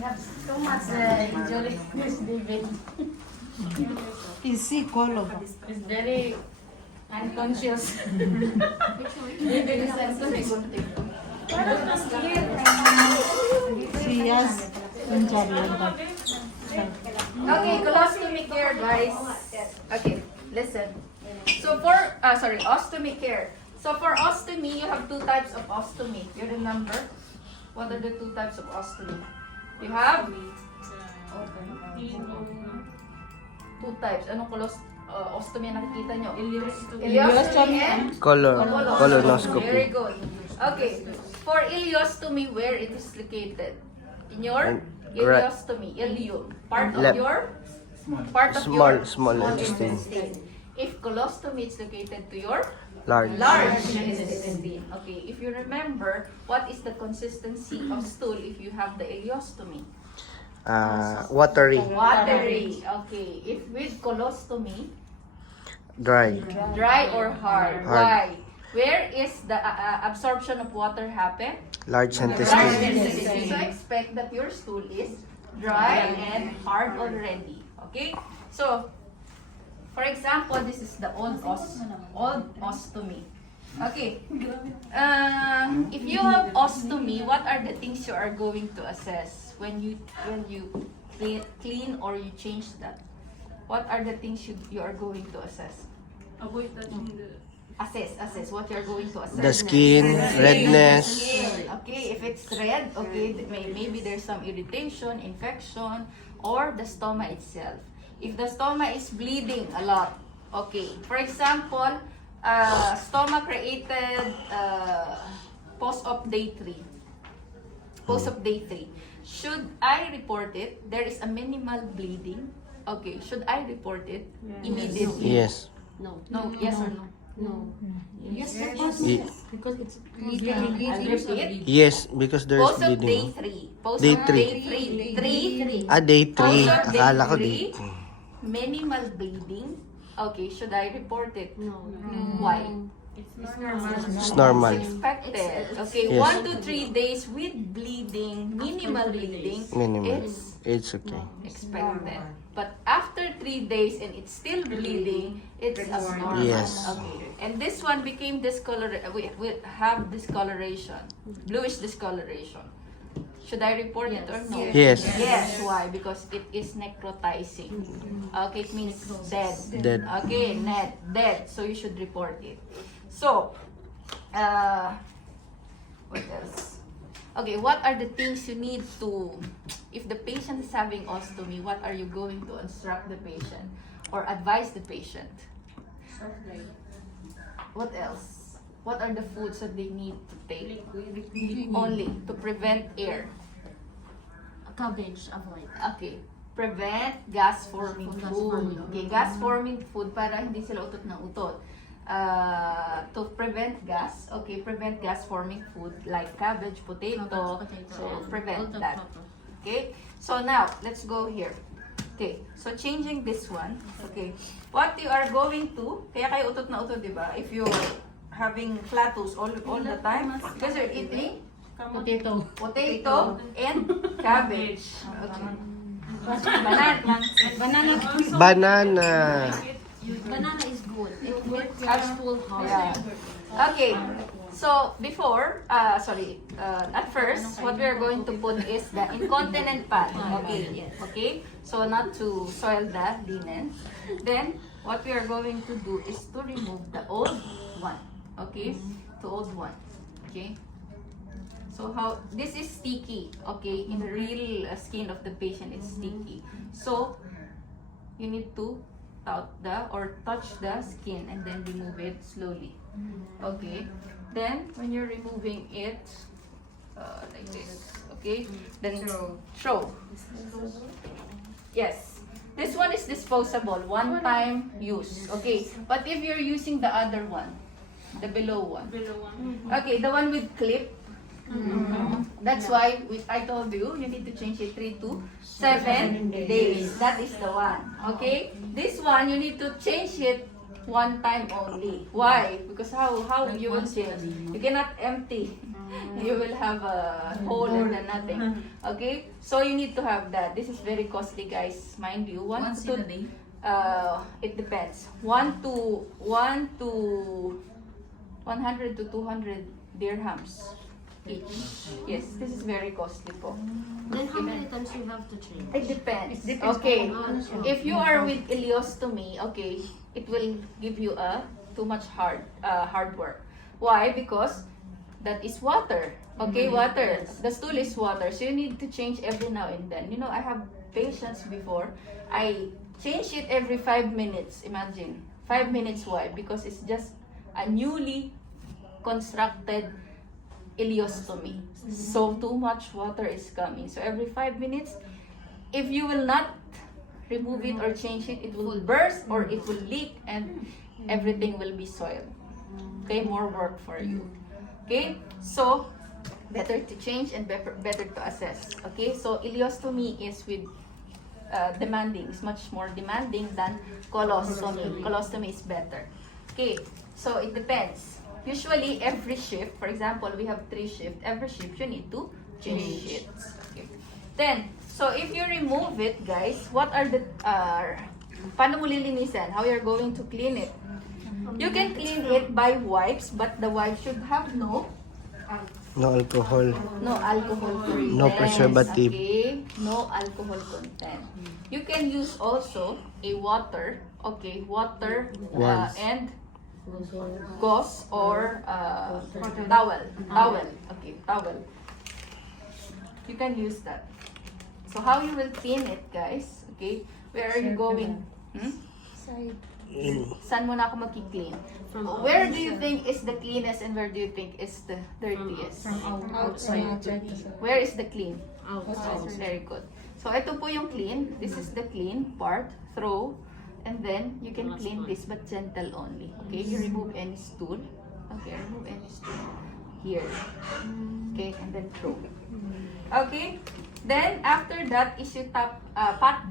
have so much enjoy this David. Is he color? He's very unconscious. David is unconscious. She has injury. Okay, colostomy care, guys. Okay, listen. So for, ostomy care. So for ostomy, you have two types of ostomy. You remember? What are the two types of ostomy? You have two types. Anong ostomy ang nakikita nyo? Ileostomy and Colonoscopy. Very good. Okay. For ileostomy, where it is located? In your ileostomy, ileum. Part of your Small intestine. If colostomy, it's located to your Large. intestine. Okay. If you remember, what is the consistency of stool if you have the ileostomy? Watery. Watery. Okay. If with colostomy, Dry. dry or hard? Hard. Why? Where is the absorption of water happen? Large Large intestine. intestine. So expect that your stool is dry and hard already. Okay? So, for example, this is the old ostomy. Okay. If you have ostomy, what are the things you are going to assess when you clean or you change that? What are the things you are going to assess? Avoid touching the... Assess what you're going to assess. The skin, redness. Skin. Okay, if it's red, okay, maybe there's some irritation, infection, or the stoma itself. If the stoma is bleeding a lot, okay. For example, stoma created post-op day 3. Post-op day 3. Should I report it? There is a minimal bleeding. Okay, should I report it immediately? Yes. No. Yes or no? No. Yes, Ye- Because it's I'll repeat. Yes, because there's Post of day bleeding. 3. Post Day of three. day 3. 3. Day 3. Post of day Akala ko 3. day. Minimal bleeding. Okay, should I report it? No. Why? It's normal. It's expected. Okay, Yes. 1 to 3 days with bleeding, minimal bleeding, Minimal. it's It's okay. expected. But after 3 days and it's still bleeding, it's abnormal. Yes. Okay. And this one became we have discoloration, bluish discoloration. Should I report it or no? Yes. Yes. Why? Because it is necrotizing. Okay, it means dead. Dead. Okay, dead. So you should report it. So, what else? Okay, what are the things you need to, if the patient is having ostomy, what are you going to instruct the patient or advise the patient? What else? What are the foods that they need to take? Only to prevent air. Cabbage, avoid. Okay. Prevent gas-forming food. Okay, gas-forming food para hindi sila utot ng utot. To prevent gas, okay, prevent gas-forming food like cabbage, potato. So, prevent that. Okay? So, now, let's go here. Okay, so changing this one. Okay. What you are going to, kaya kayo utot na utot, di ba? If you're having flatus all the time, because you're eating potato and cabbage. Okay. Banana. Banana. Banana is good. It will catch full heart. Yeah. Okay. So before, at first, what we are going to put is the incontinent pad. Okay. Okay. So not to soil the linen. Then what we are going to do is to remove the old one. Okay. The old one. Okay. So how this is sticky. Okay. In the real skin of the patient, it's sticky. So you need to touch the skin and then remove it slowly. Okay. Then when you're removing it like this, okay, then throw. Yes, this one is disposable, one time use. Okay, but if you're using the other one, the below one, okay, the one with clip, that's why I told you need to change it 3 to 7 days. That is the one. Okay, this one you need to change it one time only. Why? Because how you will change? You cannot empty you will have a hole and then nothing. Okay, so you need to have that. This is very costly, guys. Mind you, Once in a day? It depends. 100 to 200 dirhams each. Yes, this is very costly po. Then how many times you have to change? It depends. Okay, on- if you are with ileostomy, okay, it will give you a too much hard work. Why? Because that is water. Okay, water. The stool is water, so you need to change every now and then. You know, I have patients before. I change it every 5 minutes. Imagine 5 minutes. Why? Because it's just a newly constructed ileostomy. So too much water is coming. So every 5 minutes, if you will not remove it or change it, it will burst or it will leak and everything will be soiled. Okay, more work for you. Okay, so better to change and better to assess. Okay, so ileostomy is with demanding, it's much more demanding than colostomy. Colostomy is better. Okay, so it depends. Usually every shift, for example, we have 3 shifts. Every shift you need to change it. Okay. Then, so if you remove it, guys, what are the paano mo lilinisan? How you're going to clean it? You can clean it by wipes, but the wipe should have no alcohol. alcohol content. No preservative. Okay, no alcohol content. You can use also a water. Okay, water Wands. and gauze or towel. Towel. Okay, towel. You can use that. So how you will clean it, guys? Okay, where are you going? Saan mo na ako mag-clean? Where do you think is the cleanest and where do you think is the dirtiest? Outside. Where is the clean? Outside. Very good. So ito po yung clean. This is the clean part. Throw. And then you can clean this but gentle only. Okay, you remove any stool. Okay, remove any stool. Here. Okay, and then throw. Okay. Then after that is you pat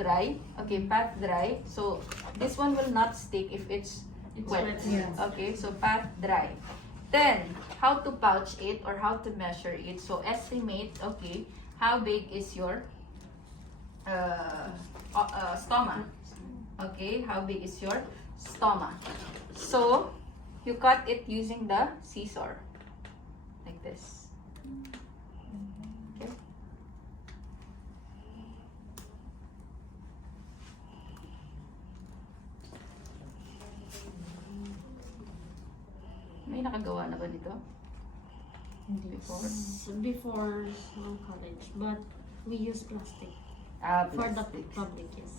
dry. Okay, pat dry. So this one will not stick if it's wet. Yes. Okay, so pat dry. Then how to pouch it or how to measure it. So estimate, okay, how big is your stoma? Okay, how big is your stoma? So you cut it using the scissor like this. Okay. May nakagawa na ba dito? Before? Before no college, but we use plastic for the Plastic. public, yes.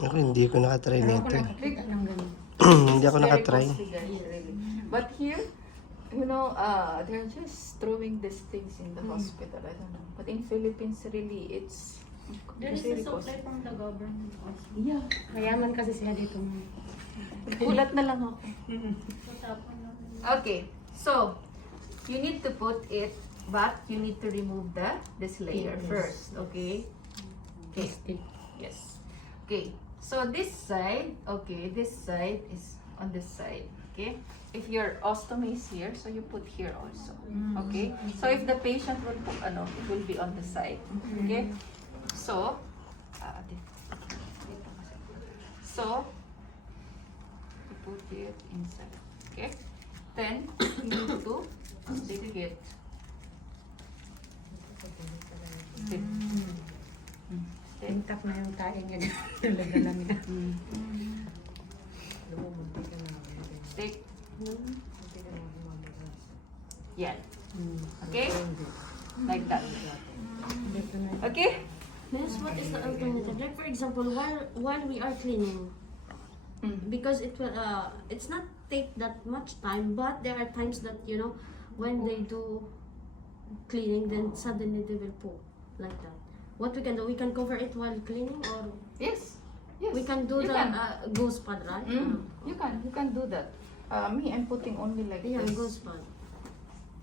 Ako hindi ko nakatry Pero ako nito. nakakita ng ganun. Hindi ako Very nakatry. costly, guys, really. But here, you know, they're just throwing these things in the hospital. I don't know. But in Philippines, really, it's There is a very supply costly. from the government also. Yeah. Mayaman kasi sila dito. Gulat na lang ako. So, tapon lang. Okay. So, you need to put it, but you need to remove this layer first. Okay? Okay. Yes. Okay. So this side, okay, this side is on this side. Okay. If your ostomy is here, so you put here also. Okay. So if the patient will put, it will be on the side. Okay. So, so you put it inside. Okay. Then you need to stick it. Stick. Intak na yung tae niya. Nalagala niya. Stick. Yan. Okay? Like that. Okay? Miss, what is the alternative? Like for example, while we are cleaning, because it will it's not take that much time, but there are times that when they do cleaning, then suddenly they will pull like that. What we can do? We can cover it while cleaning, or Yes. Yes. we can do You the can. ghost pad, right? You can do that. Me, I'm putting only like Yeah, this. ghost pad.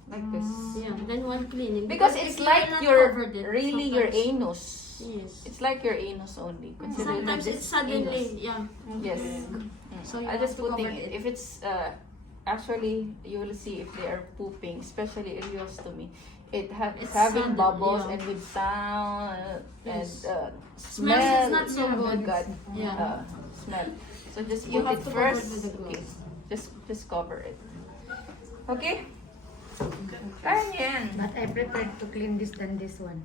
Like this. Yeah. Then while cleaning, Because if it's you like are not your covered it, really your sometimes- anus. Yes. It's like your anus only. Consider Sometimes this it's suddenly, anus. yeah. Yes. So you I have just to putting cover it. it. If it's actually you will see if they are pooping, especially ileostomy. It's It's having sudden, bubbles yeah. and with sound and Yes. smell. Smells is not so Oh my good. God. Yeah. Smell. So just You put have it to cover it first. with the Okay. gloves. Just cover it. Okay. Ayan. But I prefer to clean this than this one.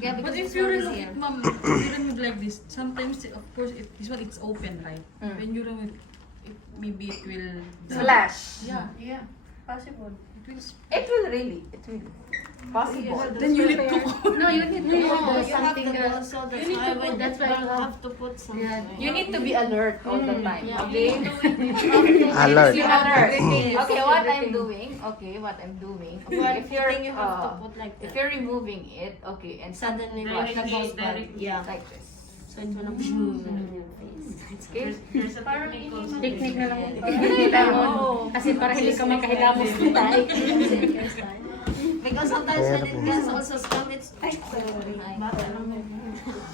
Yeah, But because if this you one is remove here. it, ma'am, if you remove like this, sometimes, of course, this one it's open, right? Mm. When you remove it, maybe it will... Splash. Yeah, Possible. it will... It will really. It will. Possible. Then you need to... No, you need to No, put you have something to that... also, that's You need why, to put- that's why you have to put some. Yeah. You need to be alert all the time. Yeah, Okay. Alert. Be alert. Everything. Okay, what I'm doing. Okay, what I'm doing. Okay, While if you're eating, you have to put like if that. you're removing it, okay, and Suddenly, Wash. it goes back. Yeah. like this. So it will not shoot in your face. Okay. Technique na lang. Oh. Kasi para hindi ka makahilamos ng tayo. Because sometimes when it gets also strong, it's very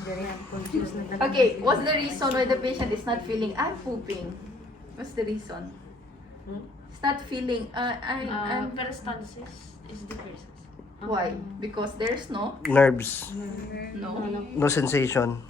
Very unconscious na talaga. Okay, what's the reason why the patient is not feeling I'm pooping? What's the reason? It's not feeling I'm peristalsis is the person. why? Because there's no Nerves. no No sensation.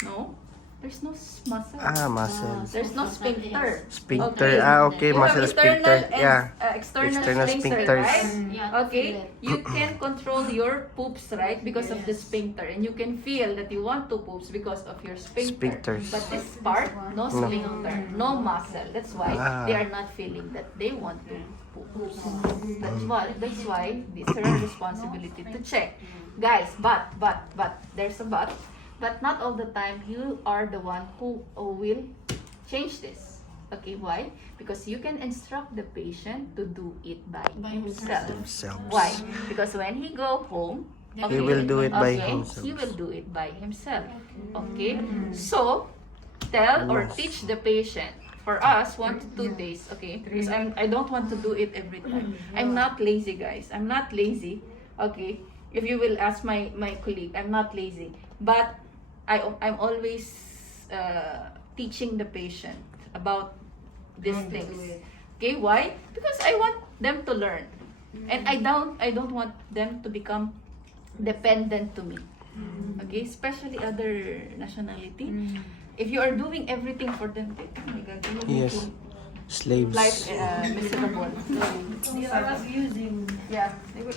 there's no muscle. Muscle. There's no sphincter. Sphincter. You Okay, have muscle internal sphincter. and Yeah. external External sphincter, sphincters. right? Yeah, Okay, you can control your poops, right? Because of the sphincter, and you can feel that you want to poops because of your sphincter. Sphincters. But this part, no sphincter, no muscle. That's why they are not feeling that they want to poop. That's why it's our responsibility to check, guys. But there's a but. But not all the time you are the one who will change this. Okay, why? Because you can instruct the patient to do it by himself. Themselves. Why? Because when he go home, He will do it by okay, himself. he will do it by himself. Okay? So, tell or Yes. teach the patient. For us, 1 to 2 days, okay? Because I don't want to do it every time. I'm not lazy, guys. I'm not lazy. Okay? If you will ask my colleague, I'm not lazy. But I'm always teaching the patient about these things. Okay, why? Because I want them to learn, and I don't want them to become dependent to me. Okay, especially other nationality. If you are doing everything for them, oh my God, they will make Yes. you Slaves. life miserable. They are abusing. Yeah, they will